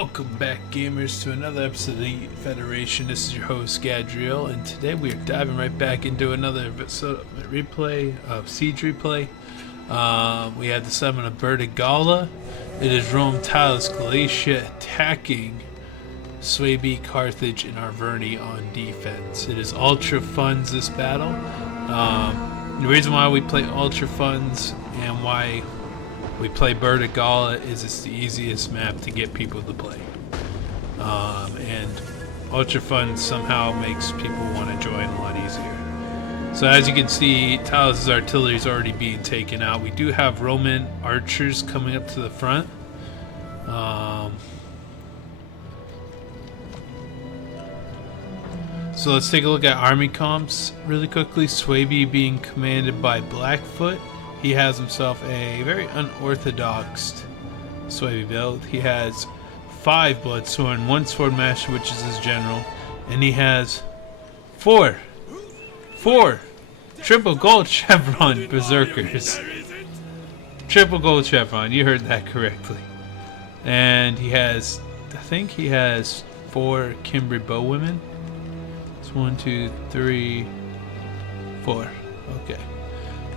Welcome back, gamers, to another episode of the Yeet Federation. This is your host, Gadriel, and today we are diving right back into another episode of replay of Siege Replay. We had the summon of Burdigala. It is Rome, Tylis, Galatia attacking Suebi, Carthage, and Arverni on defense. It is ultra funds this battle. The reason why we play ultra funds and why we play Burdigala is it's the easiest map to get people to play. And Ultra Fun somehow makes people want to join a lot easier. So as you can see, Tylis' artillery is already being taken out. We do have Roman archers coming up to the front. So let's take a look at army comps really quickly. Suebi being commanded by Blackfoot. He has himself a very unorthodox Suebi build. He has 5 Bloodsworn, 1 Swordmaster, which is his general, and he has 4 triple gold chevron Berserkers. Triple gold chevron, you heard that correctly. And he has, I think he has 4 Kimbri bowwomen. It's 1, 2, 3, 4. Okay.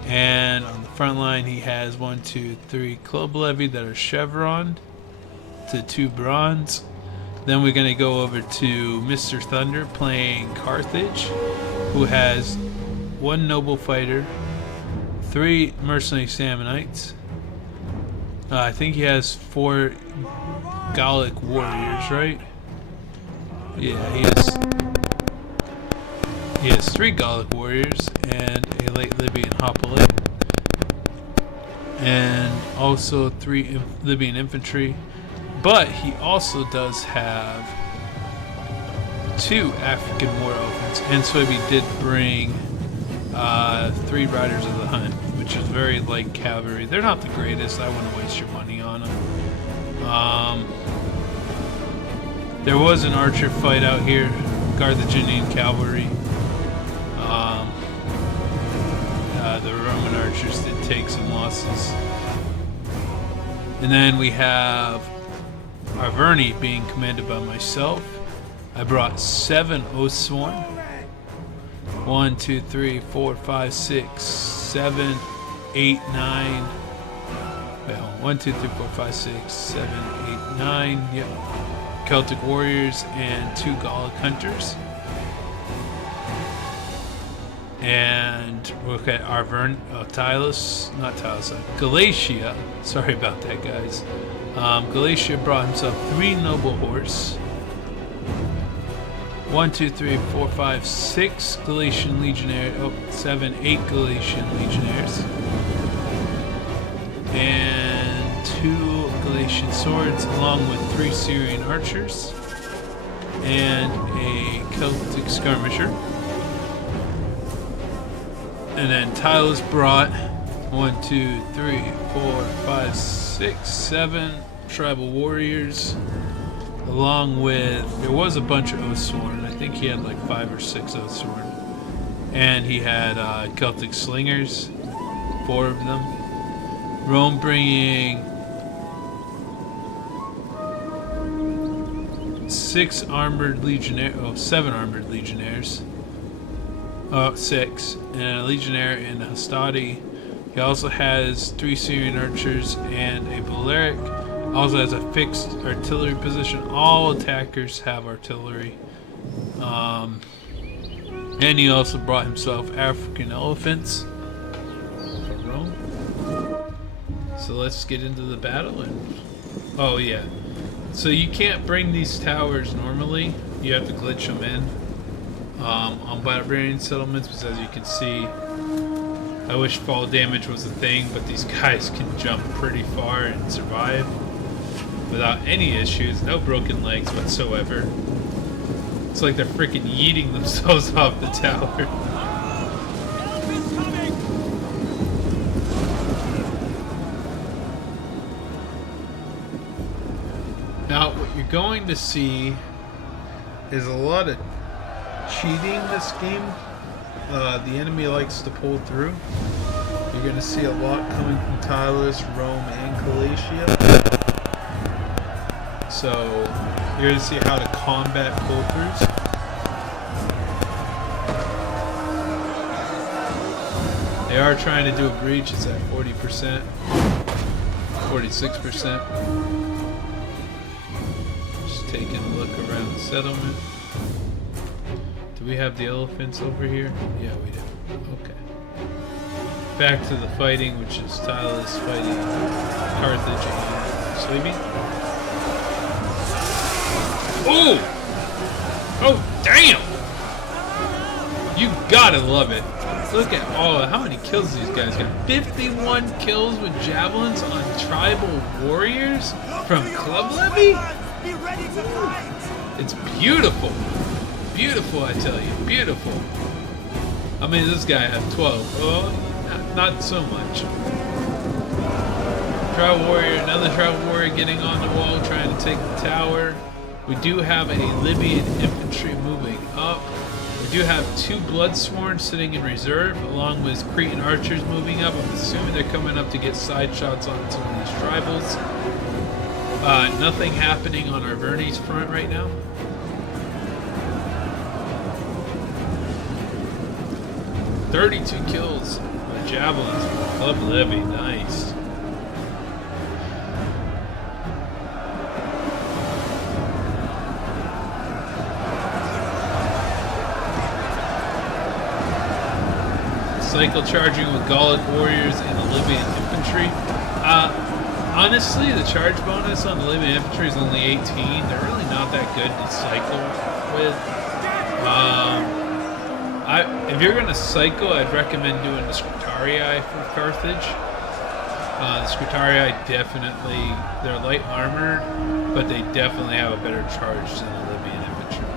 And on the front line, he has 1, 2, 3 club levy that are chevroned to 2 bronze. Then we're going to go over to Mr. Thunder playing Carthage, who has 1 noble fighter, 3 mercenary Sammonites. I think he has 4 Gallic warriors, right? Yeah, he has 3 Gallic warriors and a late Libyan hoplite, and also 3 Libyan infantry. But he also does have 2 African war elephants, and Suebi did bring 3 riders of the hunt, which is very light cavalry. They're not the greatest. I wouldn't waste your money on them. There was an archer fight out here, Carthaginian cavalry. The Roman archers did take some losses. And then we have Arverni being commanded by myself. I brought 7 Oathsworn. 1, 2, 3, 4, 5, 6, 7, 8, 9. Well, 1, 2, 3, 4, 5, 6, 7, 8, 9. Yep. Celtic warriors and 2 Gallic hunters. And look at Arverni, Tylis, not Tylis, Galatia. Sorry about that, guys. Galatia brought himself 3 noble horse. 1, 2, 3, 4, 5, 6 Galatian legionnaires. 7, 8 Galatian legionnaires. And 2 Galatian swords, along with 3 Syrian archers. And a Celtic skirmisher. And then Tylis brought 1, 2, 3, 4, 5, 6, 7 tribal warriors, along with, there was a bunch of Oathsworn. I think he had like 5 or 6 Oathsworn. And he had Celtic slingers, 4 of them. Rome bringing 7 armored legionnaires. 6, and a legionnaire in Hastati. He also has 3 Syrian archers and a Balearic. Also has a fixed artillery position. All attackers have artillery. And he also brought himself African elephants from Rome. So let's get into the battle. And oh yeah, so you can't bring these towers normally. You have to glitch them in. On barbarian settlements, because as you can see, I wish fall damage was a thing, but these guys can jump pretty far and survive without any issues, no broken legs whatsoever. It's like they're freaking yeeting themselves off the tower. Now, what you're going to see is a lot of cheating this game. The enemy likes to pull through. You're going to see a lot coming from Tylis, Rome, and Galatia. So you're going to see how to combat pull-throughs. They are trying to do a breach. It's at 40%, 46%. Just taking a look around the settlement. Do we have the elephants over here? Yeah, we do. Okay. Back to the fighting, which is Tylis fighting Carthage and Suebi. Oh! Oh, damn! You gotta love it. Look at how many kills these guys got. 51 kills with javelins on tribal warriors from Club Levy? It's beautiful. Beautiful, I tell you. Beautiful. I mean, this guy had 12. Oh, not so much. Tribal warrior, another tribal warrior getting on the wall, trying to take the tower. We do have a Libyan infantry moving up. We do have 2 Bloodsworn sitting in reserve, along with Cretan archers moving up. I'm assuming they're coming up to get side shots on some of these tribals. Nothing happening on Arverni's front right now. "32 kills with javelins from Club Levy, nice. Cycle charging with Gallic warriors and the Libyan infantry. Honestly, the charge bonus on the Libyan infantry is only 18. They're really not that good to cycle with. If you're going to cycle, I'd recommend doing the Scutarii for Carthage. The Scutarii definitely, they're light armor, but they definitely have a better charge than the Libyan infantry.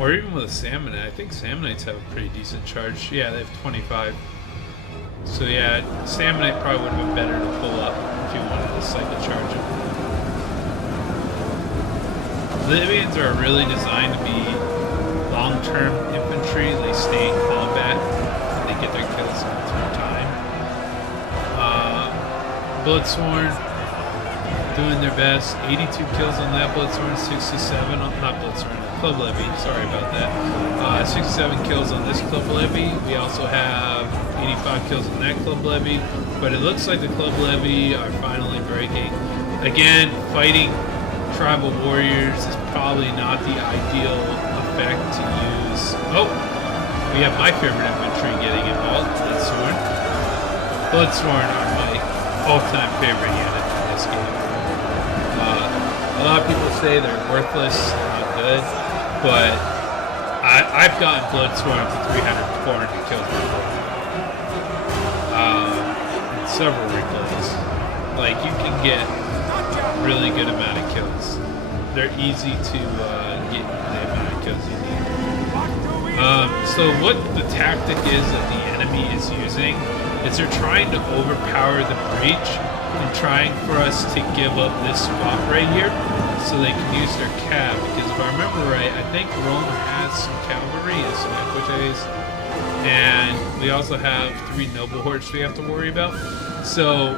Or even with a Samnite. I think Samnites have a pretty decent charge. Yeah, they have 25. So yeah, Samnite probably would have been better to pull up if you wanted to cycle charge them. Libyans are really designed to be long-term infantry. They stay in combat. They get their kills through time. Bloodsworn doing their best. 82 kills on that Bloodsworn, 67 on, not Bloodsworn, Club Levy, sorry about that. 67 kills on this Club Levy. We also have 85 kills on that Club Levy, but it looks like the Club Levy are finally breaking. Again, fighting tribal warriors is probably not the ideal effect to use. Oh, we have my favorite infantry getting involved, Bloodsworn. Bloodsworn are my all-time favorite unit in this game. A lot of people say they're worthless, not good, but I've gotten Bloodsworn up to 300, 400 kills before. In several replays. Like, you can get really good amount of kills. They're easy to get the amount of kills you need. So what the tactic is that the enemy is using is they're trying to overpower the breach and trying for us to give up this spot right here so they can use their cav. Because if I remember right, I think Rome has some cavalry and some equites, and we also have 3 noble hordes we have to worry about. So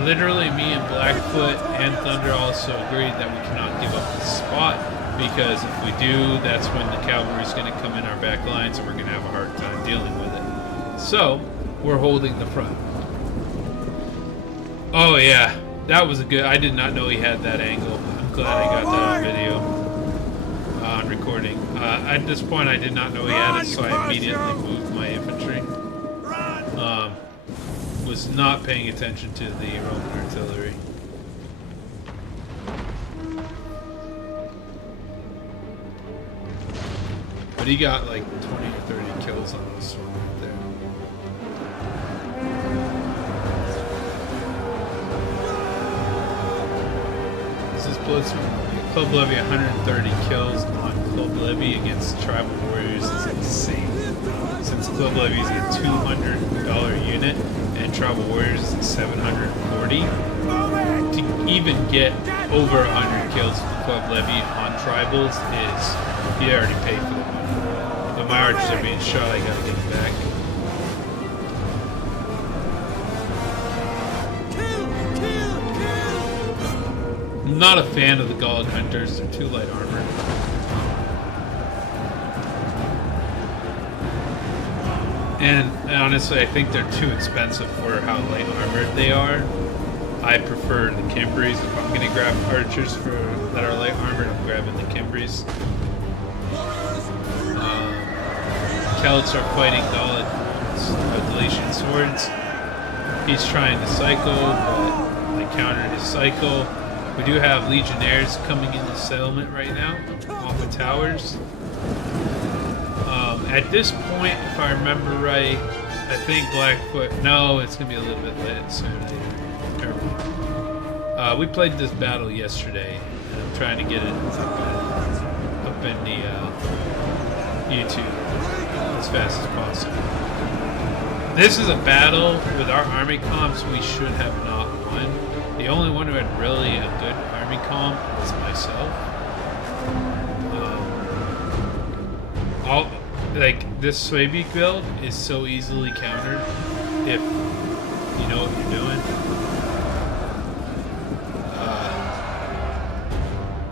literally me and Blackfoot and Thunder also agreed that we cannot give up this spot, because if we do, that's when the cavalry is going to come in our back lines and we're going to have a hard time dealing with it. So we're holding the front. Oh yeah, that was a good, I did not know he had that angle. I'm glad I got that on video, on recording. At this point I did not know he had it, so I immediately moved my infantry. Was not paying attention to the Roman artillery. But he got like 20 or 30 kills on this one right there. This is Bloodsworn. Club Levy 130 kills on Club Levy against Tribal Warriors is insane. Since Club Levy is a $200 unit and Tribal Warriors is at 740, to even get over 100 kills with Club Levy on Tribals is, you already paid for the money. But my archers are being shot, I gotta get back. I'm not a fan of the Gallic Hunters. They're too light armored. And honestly, I think they're too expensive for how light armored they are. I prefer the Kimbries. If I'm going to grab archers that are light armored, I'm grabbing the Kimbries. Celts are fighting Galatian swords. He's trying to cycle, but I countered his cycle. We do have legionnaires coming into settlement right now, off the towers. At this point, if I remember right, I think Blackfoot. No, it's gonna be a little bit late soon. We played this battle yesterday, and I'm trying to get it up in the YouTube as fast as possible. This is a battle with our army comps we should have not won. The only one who had really a good army comp was myself. Like, this Suebi build is so easily countered if you know what you're doing.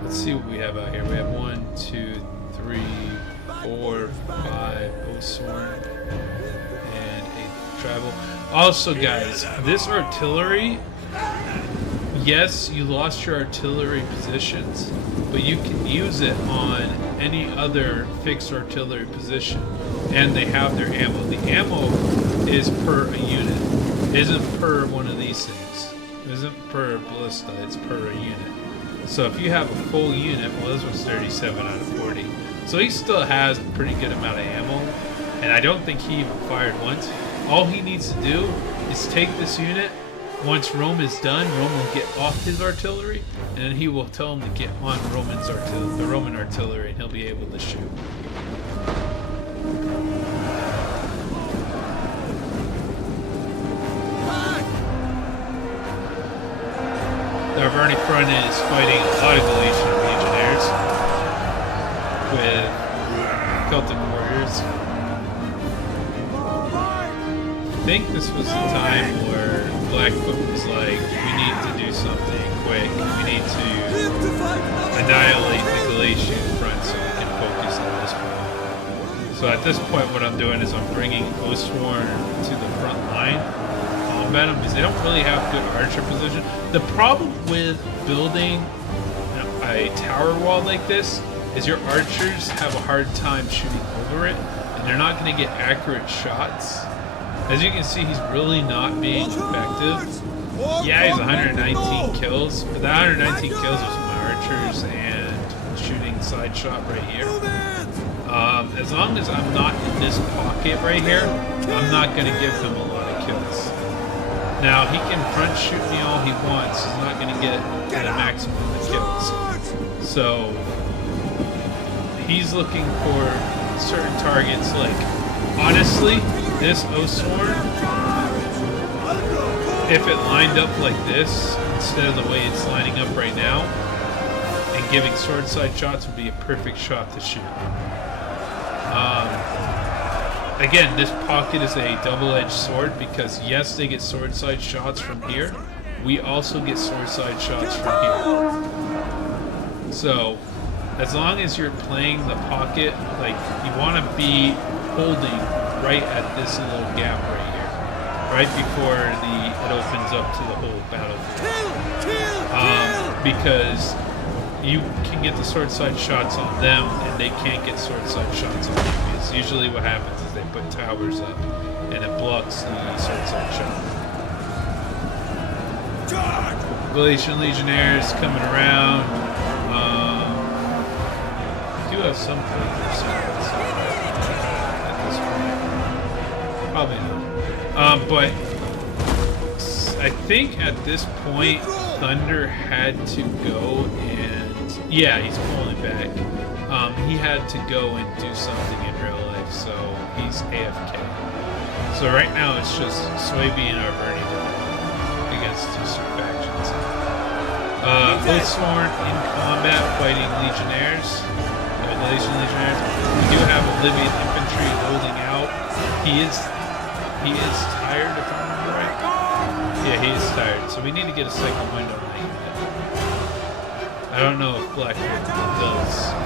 Let's see what we have out here. We have 1, 2, 3, 4, 5 Osworn and a travel. Also, guys, this artillery, yes, you lost your artillery positions, but you can use it on any other fixed artillery position, and they have their ammo. The ammo is per a unit. It isn't per one of these things. It isn't per ballista, it's per a unit. So if you have a full unit, well, this one's 37 out of 40. So he still has a pretty good amount of ammo, and I don't think he even fired once. All he needs to do is take this unit. Once Rome is done, Rome will get off his artillery, and then he will tell him to get on the Roman artillery, and he'll be able to shoot. The Arverni front is fighting a lot of Galatian legionnaires with Celtic warriors. I think this was the time where Blackfoot was like, we need to do something quick. We need to annihilate the Galatian front so we can focus on this one. So at this point, what I'm doing is I'm bringing Osworn to the front line, combat them, because they don't really have good archer position. The problem with building a tower wall like this is your archers have a hard time shooting over it, and they're not going to get accurate shots. As you can see, he's really not being effective. Yeah, he's 119 kills, but that 119 kills was from my archers and shooting side shot right here. As long as I'm not in this pocket right here, I'm not going to give him a lot of kills. Now, he can front shoot me all he wants. He's not going to get a maximum of kills. So, he's looking for certain targets. Like, honestly, this Osworn, if it lined up like this, instead of the way it's lining up right now, and giving sword side shots would be a perfect shot to shoot. Again, this pocket is a double-edged sword because, yes, they get sword side shots from here. We also get sword side shots from here. So, as long as you're playing the pocket, like, you want to be holding right at this little gap right here, right before it opens up to the whole battlefield. Because you can get the sword side shots on them, and they can't get sword side shots on you. It's usually what happens is they put towers up, and it blocks the sword side shot. Galatian legionnaires coming around. Do have some Berserkers at this point. Probably not. But I think at this point, Thunder had to go and... Yeah, he's pulling back. He had to go and do something in real life, so he's AFK. So right now it's just Suebi and Arverni against two factions. Osworn in combat fighting legionnaires. Galatian legionnaires. We do have Libyan infantry holding out. He is tired, if I remember right. Yeah, he is tired. So we need to get a second window on that. I don't know if Blackfoot does that.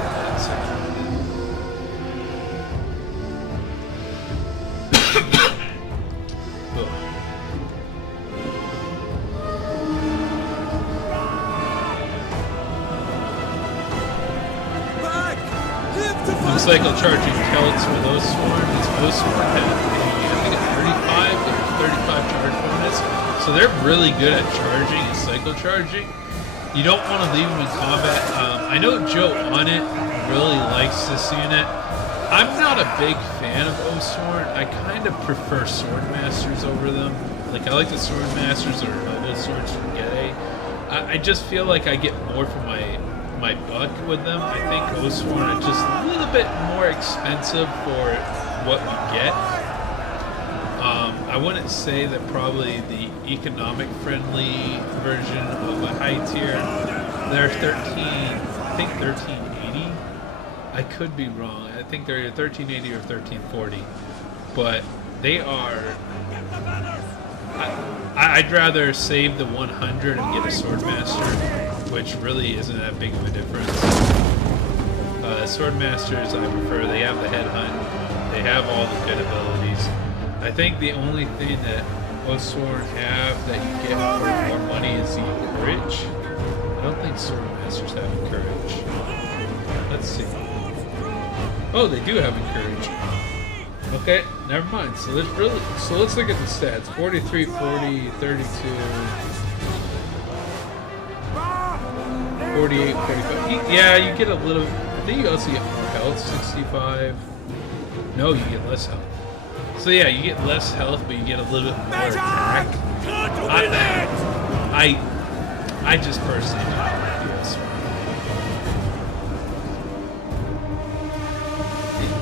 Cycle charging Celts with Oathsworn. It's Oathsworn have I think a 35 or 35 charge bonus. So they're really good at charging and cycle charging. You don't want to leave them in combat. I know Joe on it really likes this unit. I'm not a big fan of Oathsworn. I kind of prefer Swordmasters over them. Like I like the Swordmasters or Noble Swords from Gede. I just feel like I get more for my buck with them. I think Oathsworn are just a little bit more expensive for what you get. I wouldn't say that probably the economic friendly version of a high tier, they're 1380. I could be wrong. I think they're 1380 or 1340, but they are. I'd rather save the 100 and get a Swordmaster, which really isn't that big of a difference. Swordmasters I prefer. They have the headhunt. They have all the good abilities. I think the only thing that Oathsworn have that you get for more money is the courage. I don't think Swordmasters have courage. Let's see. Oh, they do have courage. Okay, never mind. So let's look at the stats. 43, 40, 32. 48, 45. Yeah, you get a little. I think you also get more health. 65. No, you get less health. So yeah, you get less health, but you get a little bit more attack. I just personally do not like this.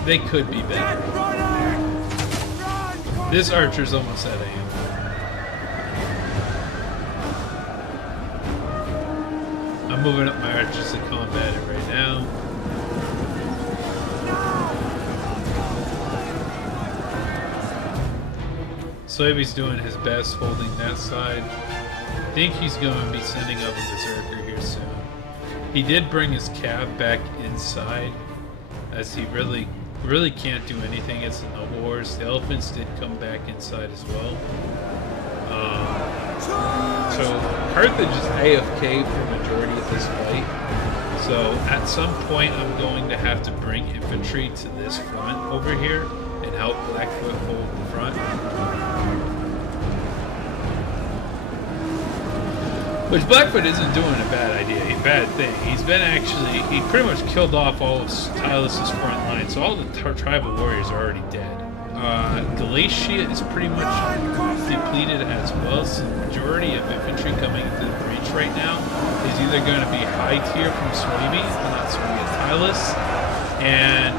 They could be better. This archer's almost at aim. I'm moving up my archers to combat it right now. Suebi's doing his best holding that side. I think he's going to be sending up a Berserker here soon. He did bring his cav back inside, as he really can't do anything against the Noble Horse. The elephants did come back inside as well. So Carthage is AFK for the majority of this fight. So at some point I'm going to have to bring infantry to this front over here and help Blackfoot hold the front. Which Blackfoot isn't doing a bad thing. He pretty much killed off all of Tylis' front line, so all the tribal warriors are already dead. Galatia is pretty much depleted as well, so the majority of infantry coming into the breach right now is either going to be high tier from Suebi, not Suebi, Tylis, and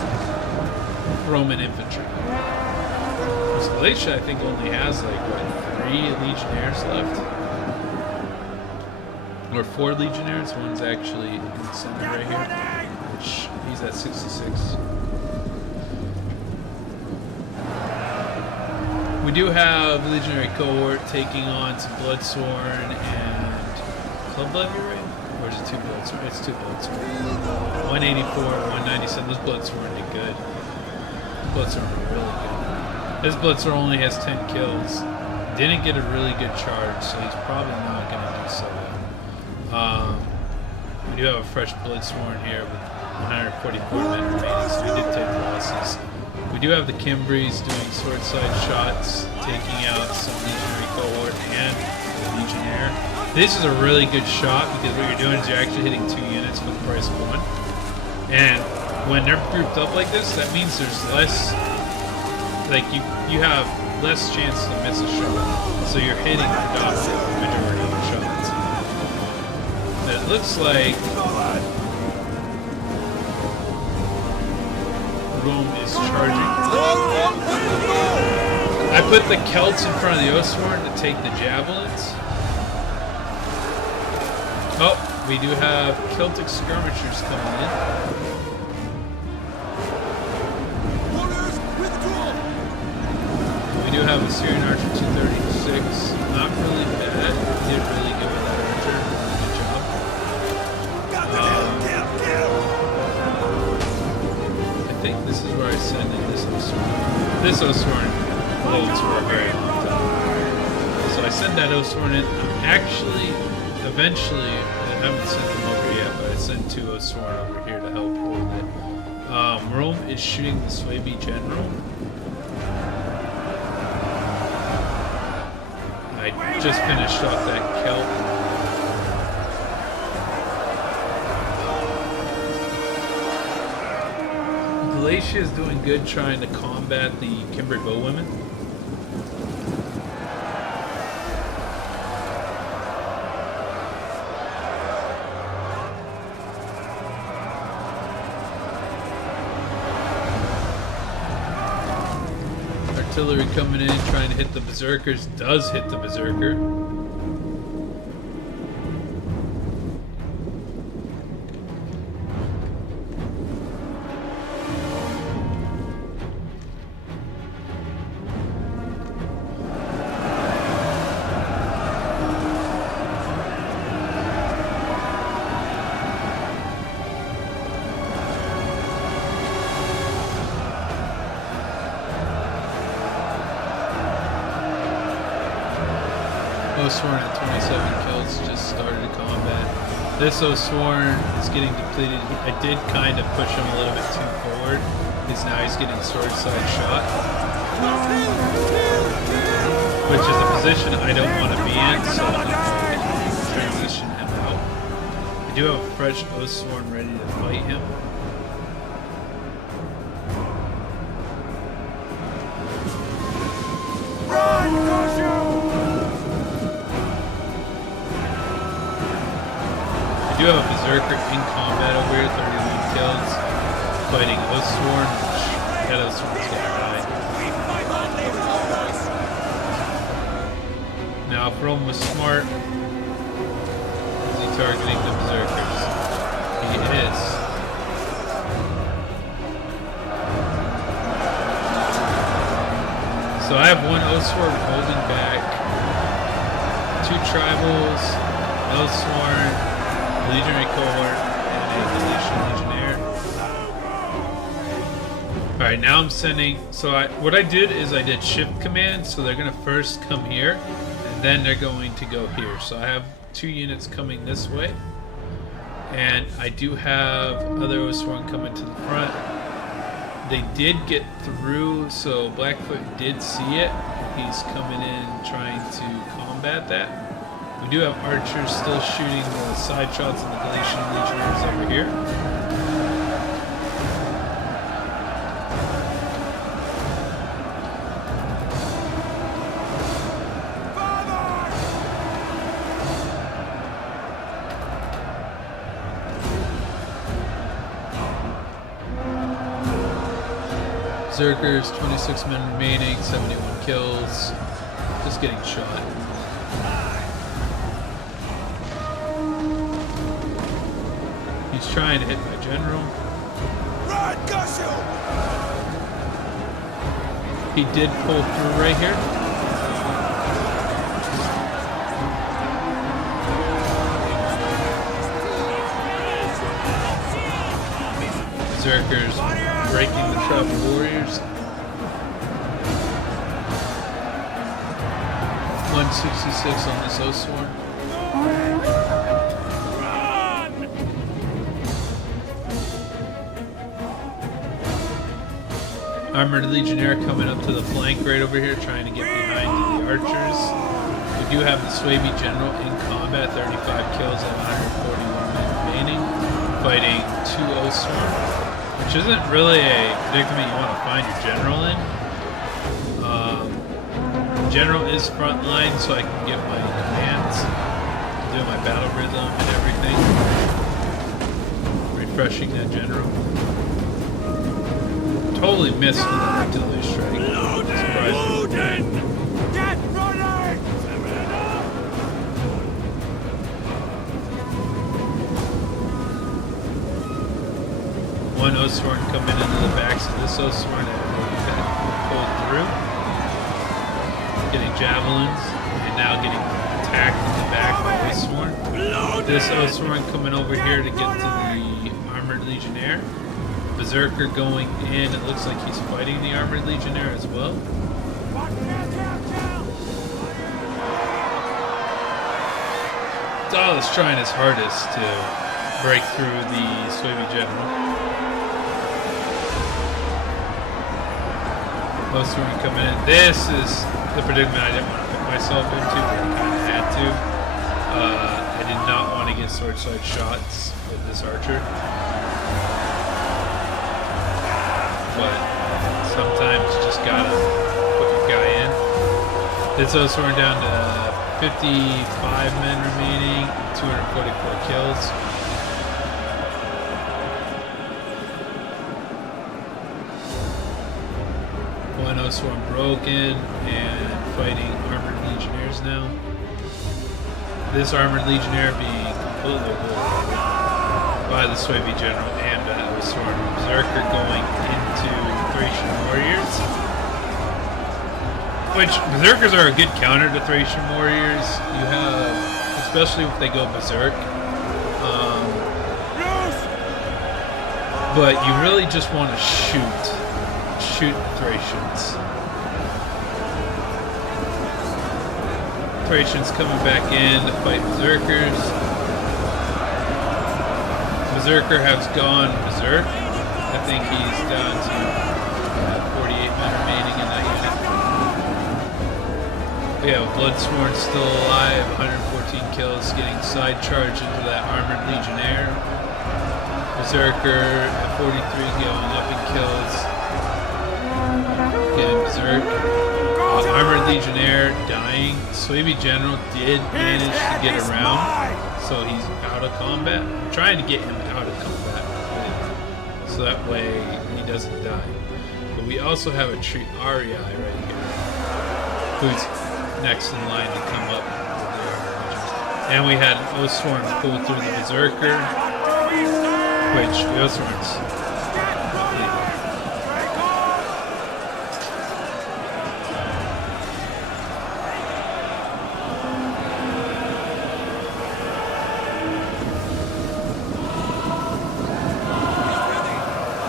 Roman infantry. Because Galatia, I think, only has like, what, 3 legionnaires left? Or 4 legionnaires. One's actually in the center right here, which he's at 66. We do have legionary cohort taking on some Bloodsworn and Club Levy, right? Or is it 2 Bloodsworn? It's 2 Bloodsworn. 184, 197. This Bloodsworn did good. Bloodsworn were really good. This Bloodsworn only has 10 kills. Didn't get a really good charge, so he's probably not going to do so well. We do have a fresh Bloodsworn here with 144 men remaining, so we did take losses. We do have the Kimbries doing swordside shots, taking out some legionary cohort and the legionnaire. This is a really good shot because what you're doing is you're actually hitting 2 units for the price of 1. And when they're grouped up like this, that means there's less, like you have less chance to miss a shot. So you're hitting the majority of the shots. It looks like Rome is charging. I put the Celts in front of the Oathsworn to take the javelins. Oh, we do have Celtic skirmishers coming in. We do have a Syrian Archer 236. Not really bad. Did really good with that archer. Good job. this Osworn holds for a very long time. So I send that Osworn in. I'm actually, eventually, I haven't sent them over yet, but I sent 2 Osworn over here to help hold it. Rome is shooting the Suebi general. I just finished off that Celt. Galatia is doing good trying to combat the Kimber bowwomen. Artillery coming in, trying to hit the Berserkers. Does hit the Berserker. Osworn at 27 kills just started combat. This Osworn is getting depleted. I did kind of push him a little bit too forward because now he's getting sword side shot, which is a position I don't want to be in, so I'm going to transition him out. I do have a fresh Osworn ready to fight him. I do have a Berserker in combat over here, 31 kills, fighting Osworn, which that Osworn's gonna die. Now, if Rome was smart, is he targeting the Berserkers? He is. So I have 1 Osworn holding back, 2 tribals, Osworn, Legionary cohort, and a Legionnaire. Alright, now I'm sending... So what I did is I did shift command, so they're going to first come here, and then they're going to go here. So I have 2 units coming this way, and I do have other Osworn coming to the front. They did get through, so Blackfoot did see it. He's coming in trying to combat that. We do have archers still shooting the side shots of the Galatian legionaries over here. Berserkers, 26 men remaining, 71 kills. Just getting shot. He's trying to hit my general. He did pull through right here. Berserkers breaking the tribal warriors. 166 on this Osworn. Armored Legionnaire coming up to the flank right over here, trying to get behind the archers. We do have the Suebi General in combat, 35 kills and 141 men remaining, fighting 2 Osworn, which isn't really a predicament you want to find your general in. General is front line, so I can get my commands, do my battle rhythm and everything. Refreshing that general. Totally missed with an artillery strike. Surprising. Get running! One Osworn coming into the backs of this Osworn and pulled through. Getting javelins and now getting attacked in the back by Osworn. This Osworn coming over here to get to the Armored Legionnaire. Berserker going in. It looks like he's fighting the Armored Legionnaire as well. Tylis trying his hardest to break through the Suebi general. Oathsworn coming in. This is the predicament I didn't want to put myself into, but I kind of had to. I did not want to get sword shots with this archer. But sometimes you just gotta put your guy in. This Oathsworn down to 55 men remaining, 244 kills. One Oathsworn broken and fighting Armored Legionnaires now. This Armored Legionnaire being completely obliterated by the Suebi General and the Oathsworn Berserker going into Thracian Warriors. Which, Berserkers are a good counter to Thracian Warriors. You have, especially if they go Berserk. But you really just want to shoot Thracians. Thracians coming back in to fight Berserkers. Berserker has gone berserk. I think he's down to 48 men remaining in that unit. We have Bloodsworn still alive, 114 kills, getting side charged into that Armored Legionnaire. Berserker at 43 going up in kills. Getting berserk. Armored Legionnaire dying. Suebi General did manage to get around, so he's out of combat. I'm trying to get him out of combat, so that way he doesn't die. But we also have a Tree REI right here, who's next in line to come up with the Armored Legionnaires. And we had Oathsworn pull through the Berserker, which the Oathsworn's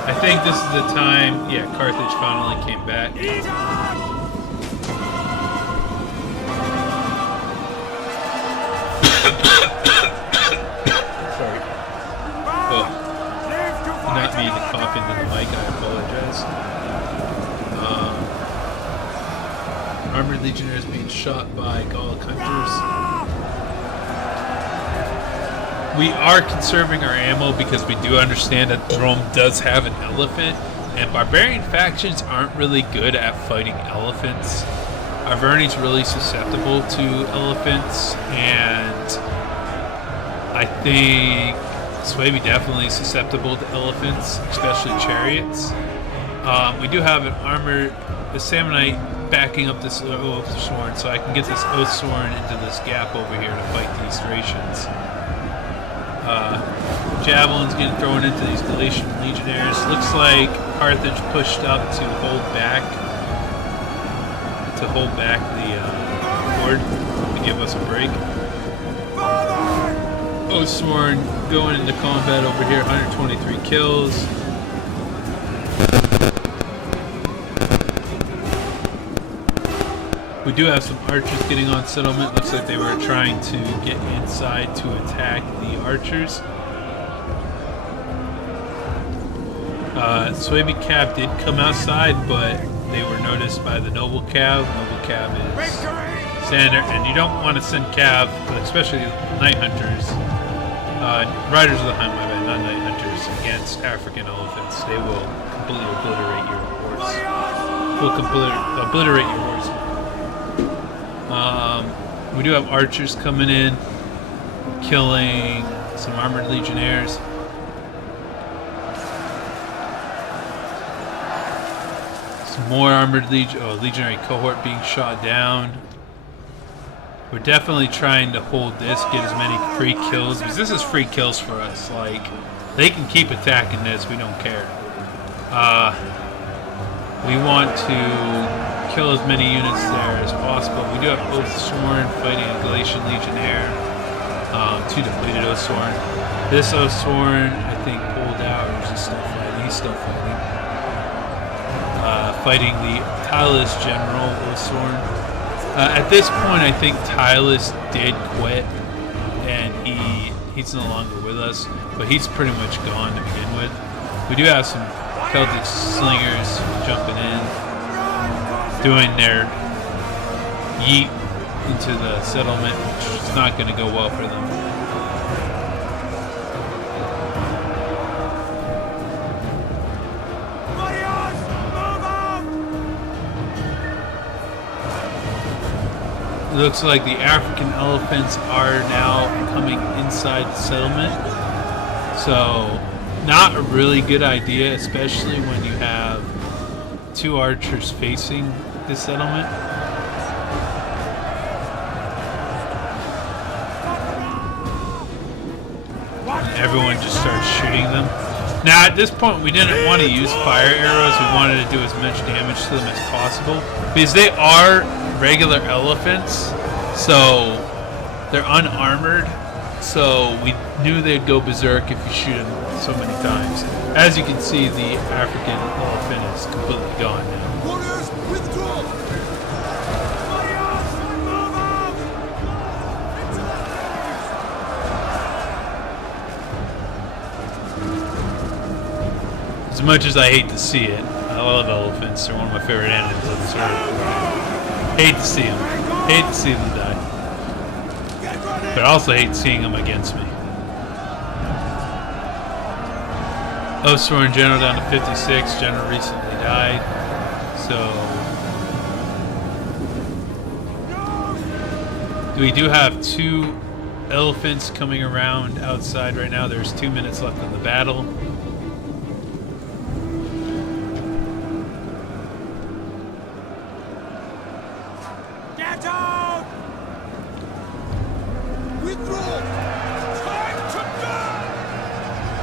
I think this is the time, yeah, Carthage finally came back. Sorry. Oh, not me to cough into the mic, I apologize. Armored Legionnaires being shot by Gallic Hunters. We are conserving our ammo because we do understand that Rome does have an elephant, and barbarian factions aren't really good at fighting elephants. Arverni's really susceptible to elephants, and I think Suebi definitely susceptible to elephants, especially chariots. We do have an the Samnite backing up this Oathsworn, so I can get this Oathsworn into this gap over here to fight these Thracians. Javelins getting thrown into these Galatian Legionnaires. Looks like Carthage pushed up to hold back the horde to give us a break. Oathsworn going into combat over here, 123 kills. We do have some archers getting on settlement. Looks like they were trying to get inside to attack the archers. Suebi Cav did come outside, but they were noticed by the Noble Cav. Noble Cav is standard, and you don't want to send Cav, especially Night Hunters, Riders of the Hunt, my bad, not Night Hunters, against African elephants. They will completely obliterate your horse. Will completely obliterate your horse. We do have archers coming in, killing some Armored Legionnaires. Some more Armored Legionary cohort being shot down. We're definitely trying to hold this, get as many free kills, because this is free kills for us. Like, they can keep attacking this, we don't care. We want to kill as many units there as possible. We do have Oathsworn fighting a Galatian Legionnaire. Two depleted Oathsworn. This Oathsworn, I think, pulled out or is just still fighting. he's still fighting. Fighting the Tylis general, Osorn. At this point, I think Tylis did quit, and he's no longer with us, but he's pretty much gone to begin with. We do have some Celtic slingers jumping in, doing their yeet into the settlement, which is not going to go well for them. It looks like the African elephants are now coming inside the settlement. So, not a really good idea, especially when you have two archers facing the settlement. And everyone just starts shooting them. Now, at this point, we didn't want to use fire arrows. We wanted to do as much damage to them as possible, because they are regular elephants, so they're unarmored, so we knew they'd go berserk if you shoot them so many times. As you can see, the African elephant is completely gone now. Warriors, withdraw! As much as I hate to see it, I love elephants. They're one of my favorite animals on this earth. Hate to see them. Hate to see them die. But I also hate seeing them against me. Osorn General down to 56. General recently died. So we do have two elephants coming around outside right now. There's 2 minutes left in the battle.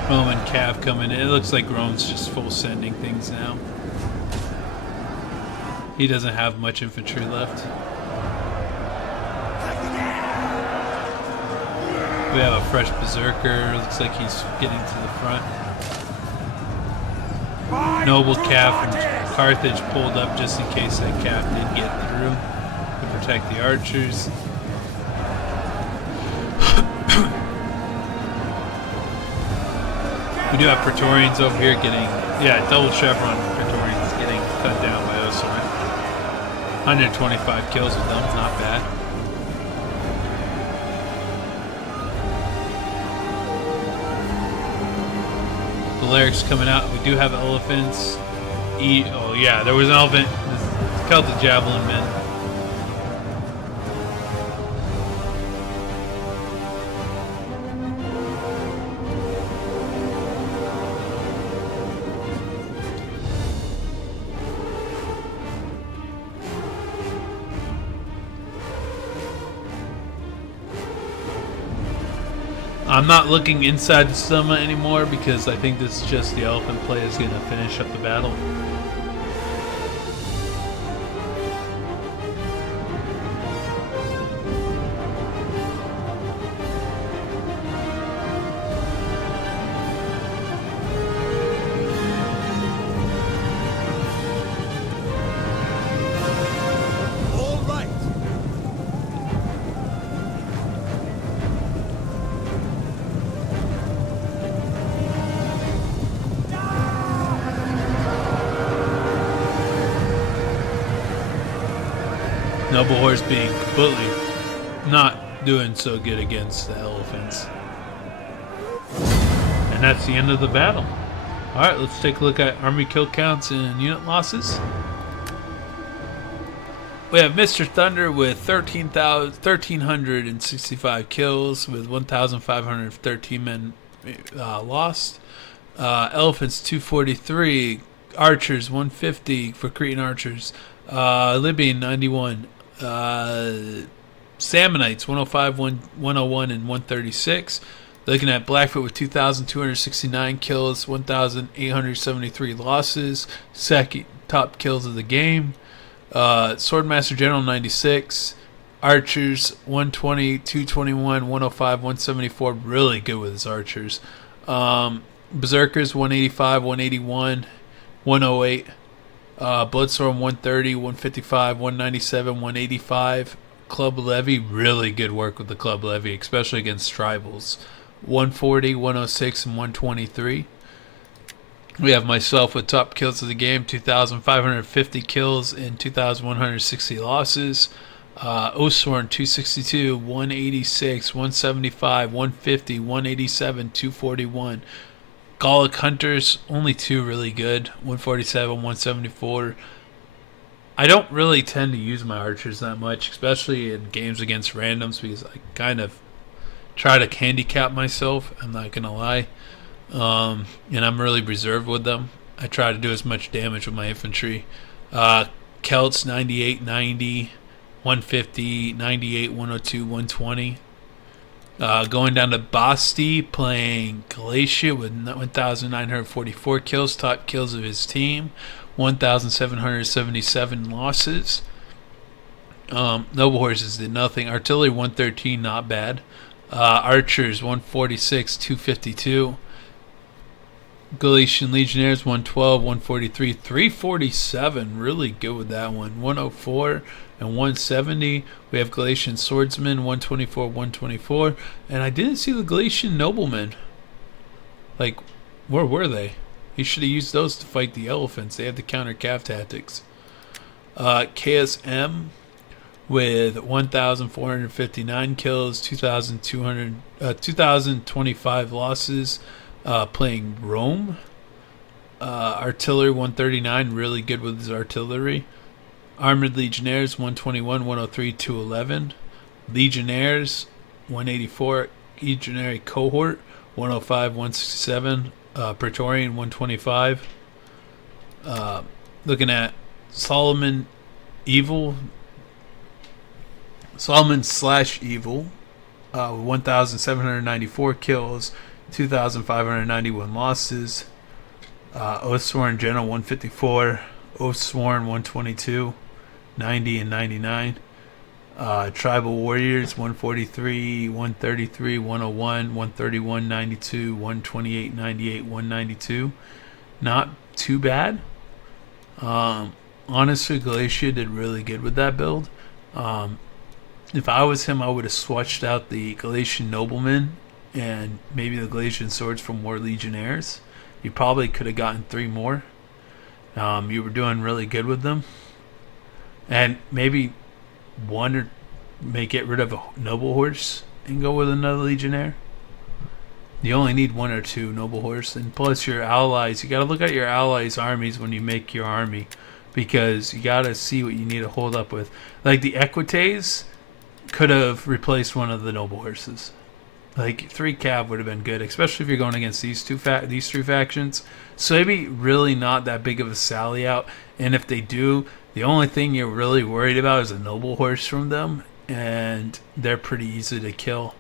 Roman Cav coming in. It looks like Rome's just full sending things now. He doesn't have much infantry left. We have a fresh Berserker. Looks like he's getting to the front. Noble Cav from Carthage pulled up just in case that Cav did get through to protect the archers. We do have Praetorians over here getting, double chevron Praetorians getting cut down by Osorn. 125 kills with them, not bad. Balearic's coming out. We do have elephants. Oh yeah, there was an elephant. Celtic javelin men. I'm not looking inside the stomach anymore because I think this is just the elephant play is going to finish up the battle. Noble Horse being completely not doing so good against the elephants. And that's the end of the battle. Alright, let's take a look at army kill counts and unit losses. We have Mr. Thunder with 1,365 kills with 1,513 men lost. Elephants 243, Archers 150 for Cretan Archers. Libyan 91, Sammonites 105, 101, and 136. Looking at Blackfoot with 2,269 kills, 1,873 losses. Second top kills of the game. Swordmaster General 96, Archers 120, 221, 105, 174. Really good with his archers. Berserkers 185, 181, 108. Bloodstorm 130, 155, 197, 185. Club Levy, really good work with the Club Levy, especially against tribals. 140, 106, and 123. We have myself with top kills of the game, 2,550 kills and 2,160 losses. Osworn 262, 186, 175, 150, 187, 241. Gallic Hunters, only two really good, 147, 174. I don't really tend to use my archers that much, especially in games against randoms, because I kind of try to handicap myself, I'm not going to lie. And I'm really reserved with them. I try to do as much damage with my infantry. Celts 98, 90, 150, 98, 102, 120. Going down to Basti, playing Galatia with 1,944 kills, top kills of his team, 1,777 losses. Noble horses did nothing. Artillery 113, not bad. Archers 146, 252. Galatian Legionnaires 112, 143, 347. Really good with that one. 104 and 170. We have Galatian Swordsmen 124, 124. And I didn't see the Galatian Noblemen. Like, where were they? He should have used those to fight the elephants. They have the counter cav tactics. KSM with 1,459 kills, 2,025 losses. Playing Rome. Artillery 139, really good with his artillery. Armored Legionnaires 121, 103, 211. Legionnaires 184. Legionary Cohort 105, 167. Praetorian 125. Looking at Solomon slash Evil, 1,794 kills, 2,591 losses. Oathsworn General 154. Oathsworn 122. 90 and 99. Tribal Warriors 143, 133, 101, 131, 92, 128, 98, 192. Not too bad. Honestly, Galatia did really good with that build. If I was him, I would have switched out the Galatian Noblemen and maybe the Galatian Swords for more Legionnaires. You probably could have gotten 3 more. You were doing really good with them. And maybe one or may get rid of a noble horse and go with another Legionnaire. You only need 1 or 2 noble horse. And plus your allies, you got to look at your allies' armies when you make your army, because you got to see what you need to hold up with. Like the Equites could have replaced one of the noble horses. Like 3 cav would have been good, especially if you're going against these 3 factions. Suebi really not that big of a sally out, and if they do, the only thing you're really worried about is a noble horse from them, and they're pretty easy to kill.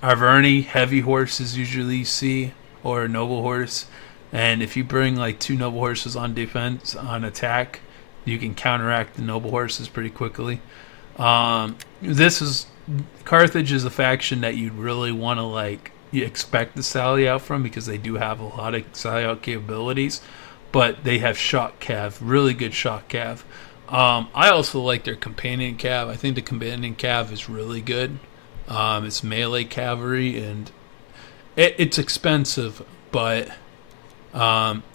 Arverni, heavy horses usually you see, or a noble horse, and if you bring like 2 noble horses on defense, on attack, you can counteract the noble horses pretty quickly. Carthage is a faction that you'd really want to you expect the sally out from, because they do have a lot of sally out capabilities, but they have shock cav, really good shock cav. I also like their companion cav. I think the companion cav is really good. It's melee cavalry, and it's expensive, but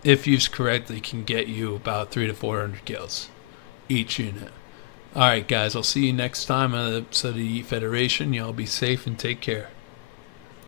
if used correctly, can get you about 300 to 400 kills each unit. Alright guys, I'll see you next time on an episode of Yeet Federation. Y'all be safe and take care.